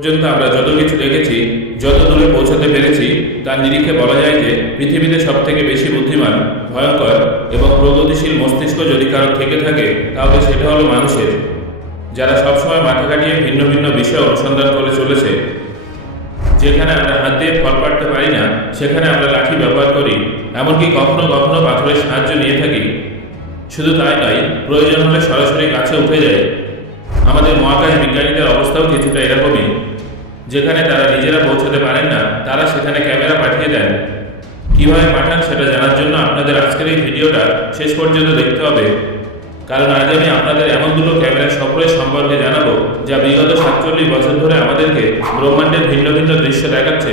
পর্যন্ত আমরা যত কিছু দেখেছি, যত দূরে পৌঁছাতে পেরেছি, তার নিরিখে বলা যায় যে পৃথিবীতে সব থেকে বেশি বুদ্ধিমান, ভয়ঙ্কর এবং প্রগতিশীল মস্তিষ্ক যদি কারও থেকে থাকে, তাহলে সেটা হলো মানুষের। যারা সবসময় মাথা কাটিয়ে ভিন্ন ভিন্ন বিষয় অনুসন্ধান করে চলেছে, যেখানে আমরা হাত দিয়ে ফল পাড়তে পারি না, সেখানে আমরা লাঠি ব্যবহার করি, এমনকি কখনো কখনো পাথরের সাহায্য নিয়ে থাকি। শুধু তাই নয়, প্রয়োজন হলে সরাসরি কাছে উঠে যায়। আমাদের মহাকাশ বিজ্ঞানীদের অবস্থাও কিছুটা এরকমই। যেখানে তারা নিজেরা পৌঁছতে পারেন না, তারা সেখানে ক্যামেরা পাঠিয়ে দেন। কীভাবে পাঠান সেটা জানার জন্য আপনাদের আজকের এই ভিডিওটা শেষ পর্যন্ত দেখতে হবে। কারণ আজ আমি আপনাদের এমন দুটো ক্যামেরা সফরের সম্পর্কে জানাব, যা বিগত সাতচল্লিশ বছর ধরে আমাদেরকে ব্রহ্মাণ্ডের ভিন্ন ভিন্ন দৃশ্য দেখাচ্ছে।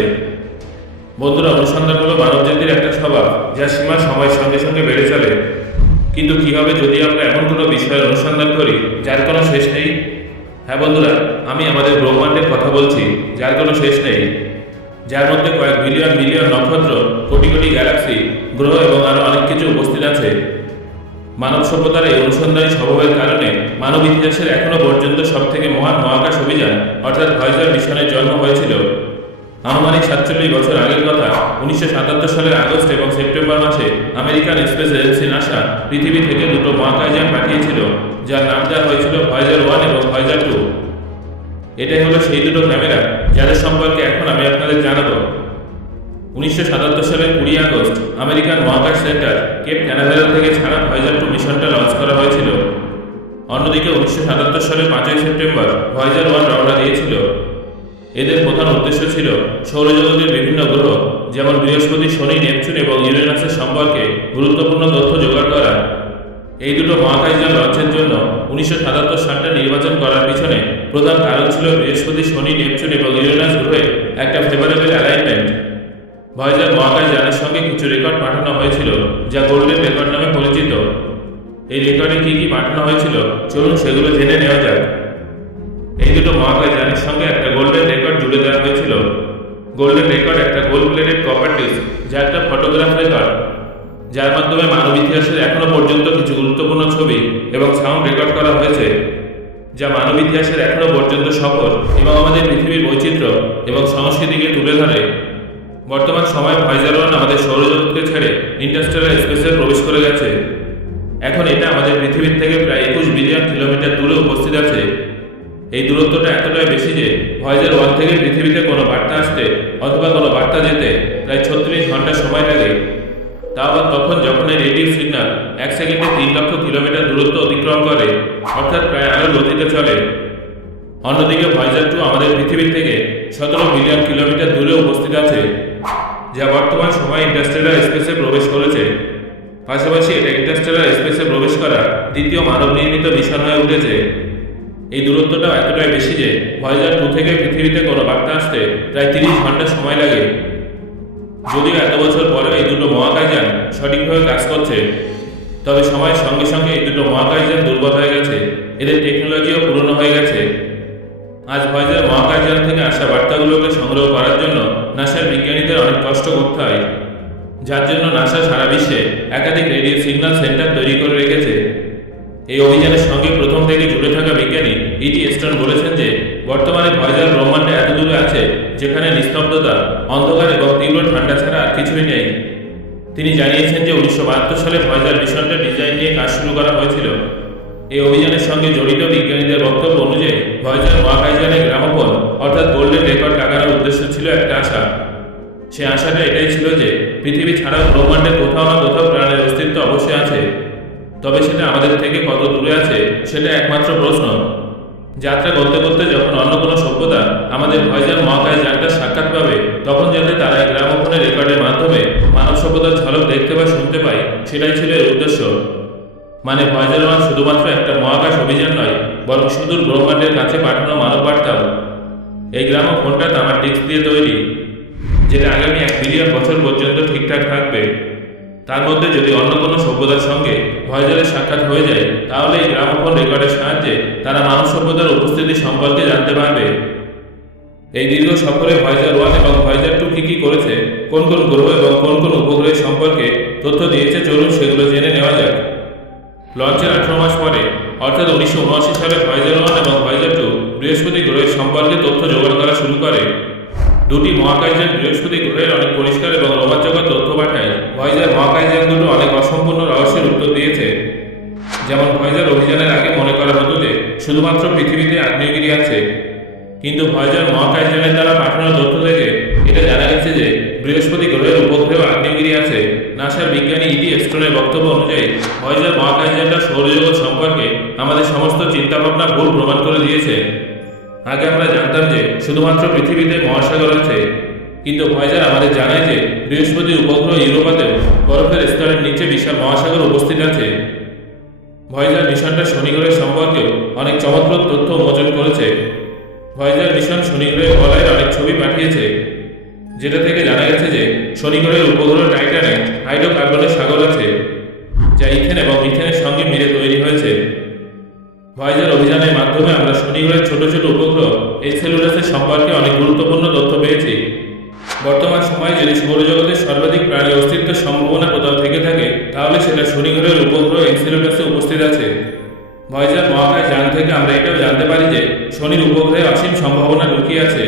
বন্ধুরা অনুসন্ধান হলো মানবজাতির একটা স্বভাব, যা সীমা সময়ের সঙ্গে সঙ্গে বেড়ে চলে। কিন্তু কি হবে যদি আমরা এমন কোনো বিষয়ের অনুসন্ধান করি, যার কোনো শেষ নেই? হ্যাঁ বন্ধুরা, আমি আমাদের ব্রহ্মাণ্ডের কথা বলছি, যার কোনো শেষ নেই। যার মধ্যে কয়েক বিলিয়ন মিলিয়ন নক্ষত্র, কোটি কোটি গ্যালাক্সি গ্রহ এবং আরও অনেক কিছু উপস্থিত আছে। মানব সভ্যতার এই অনুসন্ধানী স্বভাবের কারণে মানব ইতিহাসের এখনও পর্যন্ত সব থেকে মহান মহাকাশ অভিযান, অর্থাৎ ভয়েজার মিশনের জন্ম হয়েছিল। আনুমানিক সাতচল্লিশ বছর আগের কথা, উনিশশো সাতাত্তর সালের আগস্ট এবং সেপ্টেম্বর মাসে আমেরিকান স্পেস এজেন্সি নাসা পৃথিবী থেকে দুটো মহাকাশ মহাকাশযান পাঠিয়েছিল। যার নাম দেওয়া হয়েছিল ভয়েজার ওয়ান এবং ভয়েজার টু এটাই হলো সেই দুটো ক্যামেরা, যাদের সম্পর্কে এখন আমি আপনাদের জানাব। উনিশশো সাতাত্তর সালের কুড়ি আগস্ট আমেরিকান মহাকাশ সেন্টার কেপ ক্যানাভেরাল থেকে ছাড়া ভয়েজার টু মিশনটা লঞ্চ করা হয়েছিল। অন্যদিকে উনিশশো সাতাত্তর সালের পাঁচই সেপ্টেম্বর ভয়েজার ওয়ান রওনা দিয়েছিল। এদের প্রধান উদ্দেশ্য ছিল সৌরজগতের বিভিন্ন গ্রহ, যেমন বৃহস্পতি, শনি, নেপচুন এবং ইউরেনাসের সম্পর্কে গুরুত্বপূর্ণ তথ্য জোগাড় করা। এই দুটো মহাকাশযান লঞ্চের জন্য উনিশশো সাতাত্তর সালটা নির্বাচন করার পিছনে প্রধান কারণ ছিল বৃহস্পতি, শনি, নেপচুন এবং ইউরেনাস গ্রহে একটা ফেভারেবল অ্যালাইনমেন্ট ভয়েজার মহাকাশযানের সঙ্গে কিছু রেকর্ড পাঠানো হয়েছিল, যা গোল্ডেন রেকর্ড নামে পরিচিত। এই রেকর্ডে কী কী পাঠানো হয়েছিল? চলুন সেগুলো জেনে নেওয়া যাক। এই দুটো মহাকাশযানের সঙ্গে একটা গোল্ডেন রেকর্ড জুড়ে দেওয়া হয়েছিল। গোল্ডেন রেকর্ড একটা গোল্ড প্লেটেড কপার ডিস্ক যা একটা ফটোগ্রাফ রেকর্ড যার মাধ্যমে মানব ইতিহাসের এখনও পর্যন্ত কিছু গুরুত্বপূর্ণ ছবি এবং সাউন্ড রেকর্ড করা হয়েছে, যা মানব ইতিহাসের এখনও পর্যন্ত সফল এবং আমাদের পৃথিবীর বৈচিত্র্য এবং সংস্কৃতিকে তুলে ধরে। বর্তমান সময়ে ভয়েজার ওয়ান আমাদের সৌরজগৎকে ছেড়ে ইন্টারস্টেলার স্পেসে প্রবেশ করে গেছে। এখন এটা আমাদের পৃথিবীর থেকে প্রায় একুশ বিলিয়ন কিলোমিটার দূরে উপস্থিত আছে। এই দূরত্বটা এতটাই বেশি যে ভয়েজার ওয়ান থেকে পৃথিবীতে কোনো বার্তা আসতে অথবা কোনো বার্তা যেতে প্রায় ছত্রিশ ঘণ্টা সময় লাগে। তা আবার তখন যখন এই রেডিও সিগন্যাল এক সেকেন্ডে তিন লক্ষ কিলোমিটার দূরত্ব অতিক্রম করে, অর্থাৎ প্রায় আরও গতিতে চলে। অন্যদিকে ভয়েজার টু আমাদের পৃথিবী থেকে সতেরো মিলিয়ন কিলোমিটার দূরে উপস্থিত আছে, যা বর্তমান সময়ে ইন্টারস্টেলার স্পেসে প্রবেশ করেছে। পাশাপাশি এটা ইন্টারস্টেলার স্পেসে প্রবেশ করা দ্বিতীয় মানব নির্মিত মিশন হয়ে উঠেছে। এই দূরত্বটাও এতটাই বেশি যে ভয়েজার টু থেকে পৃথিবীতে কোনো বার্তা আসতে প্রায় তিরিশ ঘণ্টা সময় লাগে। যদিও এত বছর পরেও এই দুটো মহাকাশযান সঠিকভাবে কাজ করছে, তবে সময়ের সঙ্গে সঙ্গে এই দুটো মহাকাশযান দুর্বল হয়ে গেছে। এদের টেকনোলজিও পুরনো হয়ে গেছে। আজ ভয়েজার মহাকাশযান থেকে আসা বার্তাগুলোকে সংগ্রহ করার জন্য নাসার বিজ্ঞানীদের অনেক কষ্ট করতে হয়। যার জন্য নাসা সারা বিশ্বে একাধিক রেডিও সিগন্যাল সেন্টার তৈরি করে রেখেছে। এই অভিযানের সঙ্গে প্রথম থেকে জুড়ে থাকা বিজ্ঞানী ইটি স্টোন বলেছেন যে, বর্তমানে ভয়েজার ব্রহ্মাণ্ডে এত দূরে আছে যেখানে নিস্তব্ধতা, অন্ধকার এবং তীব্র ঠান্ডা ছাড়া আর কিছুই নেই। তিনি জানিয়েছেন যে, উনিশশো বাহাত্তর সালে ভয়েজার মিশনটা ডিজাইন নিয়ে কাজ শুরু করা হয়েছিল। এই অভিযানের সঙ্গে জড়িত বিজ্ঞানীদের বক্তব্য অনুযায়ী ভয়েজার মহাকাশযানে গ্রামোফোন অর্থাৎ গোল্ডেন রেকর্ড লাগানোর উদ্দেশ্য ছিল একটা আশা। সে আশাটা এটাই ছিল যে, পৃথিবী ছাড়াও ব্রহ্মাণ্ডের কোথাও না কোথাও প্রাণের অস্তিত্ব অবশ্যই আছে। তবে সেটা আমাদের থেকে কত দূরে আছে, সেটা একমাত্র প্রশ্ন। যাত্রা করতে করতে যখন অন্য কোনো সভ্যতা আমাদের ভয়েজার মহাকাশ যানটা সাক্ষাৎ পাবে, তখন যাতে তারা গ্রামোফোনের রেকর্ডের মাধ্যমে মানব সভ্যতার ঝলক দেখতে বা শুনতে পায়, সেটাই ছিল এর উদ্দেশ্য। মানে ভয়েজার ওয়ান শুধুমাত্র একটা মহাকাশ অভিযান নয়, বরং সুদূর ব্রহ্মাণ্ডের কাছে পাঠানো মানব বার্তাও। এই গ্রামোফোনটা তামার ডিস্ক দিয়ে তৈরি, যেটা আগামী এক বিলিয়ন বছর পর্যন্ত ঠিকঠাক থাকবে। তার মধ্যে যদি অন্য কোনো সভ্যতার সঙ্গে ভয়েজারের সাক্ষাৎ হয়ে যায়, তাহলে এই গ্রামোফোন রেকর্ডের সাহায্যে তারা মানব সভ্যতার উপস্থিতি সম্পর্কে জানতে পারবে। এই দীর্ঘ সফরে ভয়জার ওয়ান এবং ভয়েজার টু কী কী করেছে, কোন কোন গ্রহ এবং কোন কোন উপগ্রহের সম্পর্কে তথ্য দিয়েছে, চলুন সেগুলো জেনে নেওয়া যাক। লঞ্চের আঠারো মাস পরে, অর্থাৎ উনিশশো উনআশি সালে ভয়েজার ওয়ান এবং ভয়েজার টু বৃহস্পতি গ্রহের সম্পর্কে তথ্য জোগাড় করা শুরু করে। দুটি মহাকাশযান বৃহস্পতি গ্রহের অনেক পরিষ্কার এবং রোমাঞ্চকর তথ্য পাঠায়। ভয়েজার মহাকাশযান দুটো অনেক অসম্পূর্ণ রহস্যের উত্তর দিয়েছে। যেমন ভয়েজার অভিযানের আগে মনে করা হতো যে, শুধুমাত্র পৃথিবীতে আগ্নেয়গিরি আছে। কিন্তু ভয়েজার মহাকাশযানের দ্বারা পাঠানো তথ্য থেকে এটা জানা গেছে যে, বৃহস্পতি গ্রহের উপগ্রহে আগ্নেয়গিরি আছে। নাসার বিজ্ঞানী ইডি এস্টনের বক্তব্য অনুযায়ী, ভয়েজার মহাকাশযানটা সৌরজগৎ সম্পর্কে আমাদের সমস্ত চিন্তাভাবনা ভুল প্রমাণ করে দিয়েছে। আগে আমরা জানতাম যে শুধুমাত্র পৃথিবীতে মহাসাগর আছে, কিন্তু ভয়েজার আমাদের জানায় যে বৃহস্পতির উপগ্রহ ইউরোপাতেও বরফের স্তরের নিচে বিশাল মহাসাগর উপস্থিত আছে। ভয়জার মিশনটা শনি গ্রহের সম্পর্কেও অনেক চমৎকার তথ্য উন্মোচন করেছে। ভয়জার মিশন শনি গ্রহের বলয়ের অনেক ছবি পাঠিয়েছে, যেটা থেকে জানা গেছে যে শনি গ্রহের উপগ্রহ টাইটানে হাইড্রোকার্বনের সাগর আছে, যা ইথেন এবং মিথেনের সঙ্গে মিলে তৈরি হয়েছে। ভয়জার অভিযানের মাধ্যমে আমরা শনি গ্রহের ছোট ছোট উপগ্রহ এক্সেলুরাসের সম্পর্কে অনেক গুরুত্বপূর্ণ তথ্য পেয়েছি। বর্তমান সময়ে যদি সৌরজগতের সর্বাধিক প্রাণী অস্তিত্বের সম্ভাবনা কোথাও থেকে থাকে, তাহলে সেটা শনি গ্রহের উপগ্রহ এক্সেলুরাসে উপস্থিত আছে। ভয়েজার মহাকাশ যান থেকে আমরা এটাও জানতে পারি যে শনির উপগ্রহে অসীম সম্ভাবনা লুকিয়ে আছে,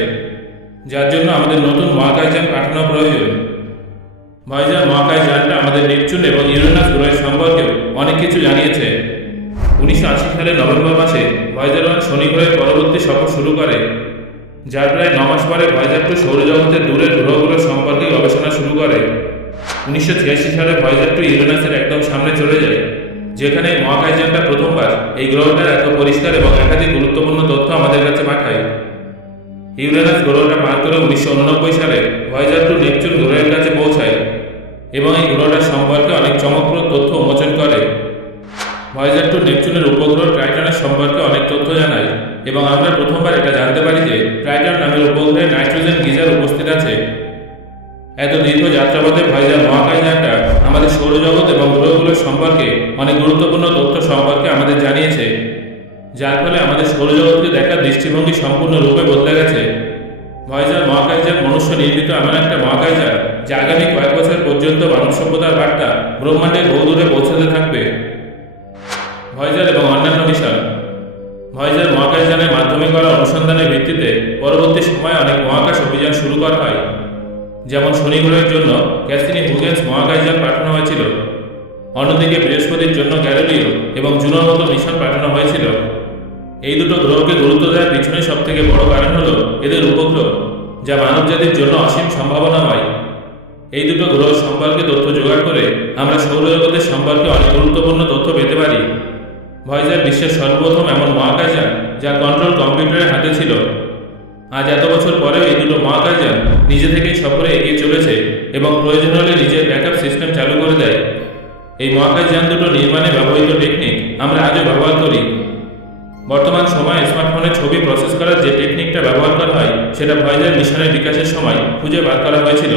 যার জন্য আমাদের নতুন মহাকাশ যান পাঠানো প্রয়োজন। ভয়েজার মহাকাশ যানটা আমাদের নেপচুন এবং ইউরেনাস গ্রহের সম্পর্কেও অনেক কিছু জানিয়েছে। সালের নভেম্বর মাসে ভয়েজার শনি গ্রহের পরবর্তী সফর শুরু করে যার প্রায় ন মাস পরে ভয়েজার টু সৌরজগতের দূরের গ্রহগুলোর সম্পর্কে গবেষণা শুরু করে। উনিশশো ছিয়াশি সালে ভয়েজার টু ইউরেনাসের একদম সামনে চলে যায়, যেখানে মহাকাশযানটা প্রথমবার এই গ্রহটার এত পরিষ্কার এবং একাধিক গুরুত্বপূর্ণ তথ্য আমাদের কাছে পাঠায়। ইউরেনাস গ্রহটা পার করে উনিশশো উননব্বই সালে ভয়েজার টু নেপচুন গ্রহের কাছে পৌঁছায় এবং এই গ্রহটার সম্পর্কে এবং সম্পর্কে, অনেক গুরুত্বপূর্ণ তথ্য সম্পর্কে আমাদের জানিয়েছে। যার ফলে আমাদের সৌরজগৎকে দেখার দৃষ্টিভঙ্গি সম্পূর্ণরূপে বদলে গেছে। ভয়জার মহাকাশযান, মনুষ্য নির্মিত এমন একটা মহাকাশযান, যা আগামী কয়েক বছর পর্যন্ত মানব সভ্যতার বার্তা ব্রহ্মাণ্ডের বহু দূরে পৌঁছাতে থাকবে। ভয়জার এবং অন্যান্য মিশন। ভয়জার মহাকাশযানের মাধ্যমে করা অনুসন্ধানের ভিত্তিতে পরবর্তী সময়ে অনেক মহাকাশ অভিযান শুরু করা হয়। যেমন শনি গ্রহের জন্য ক্যাসিনি হুগেন্স মহাকাশযান পাঠানো হয়েছিল। অন্যদিকে বৃহস্পতির জন্য গ্যালিলিও এবং জুনোর মতো মিশন পাঠানো হয়েছিল। এই দুটো গ্রহকে গুরুত্ব দেওয়ার পিছনে সব থেকে বড় কারণ হল এদের উপগ্রহ, যা মানবজাতির জন্য অসীম সম্ভাবনা হয়। এই দুটো গ্রহ সম্পর্কে তথ্য জোগাড় করে আমরা সৌরজগতের সম্পর্কে অনেক গুরুত্বপূর্ণ তথ্য পেতে পারি। ভয়েজার বিশ্বের সর্বপ্রথম এমন মহাকাশযান, যা কন্ট্রোল কম্পিউটারের হাতে ছিল। আজ এত বছর পরেও এই দুটো মহাকাশযান নিজে থেকেই সফরে এগিয়ে চলেছে এবং প্রয়োজন হলে নিজের ব্যাকআপ সিস্টেম চালু করে দেয়। এই মহাকাশযান দুটো নির্মাণে ব্যবহৃত টেকনিক আমরা আজও ব্যবহার করি। বর্তমান সময়ে স্মার্টফোনে ছবি প্রসেস করার যে টেকনিকটা ব্যবহার করা হয়, সেটা ভয়েজার মিশনের বিকাশের সময় খুঁজে বার করা হয়েছিল।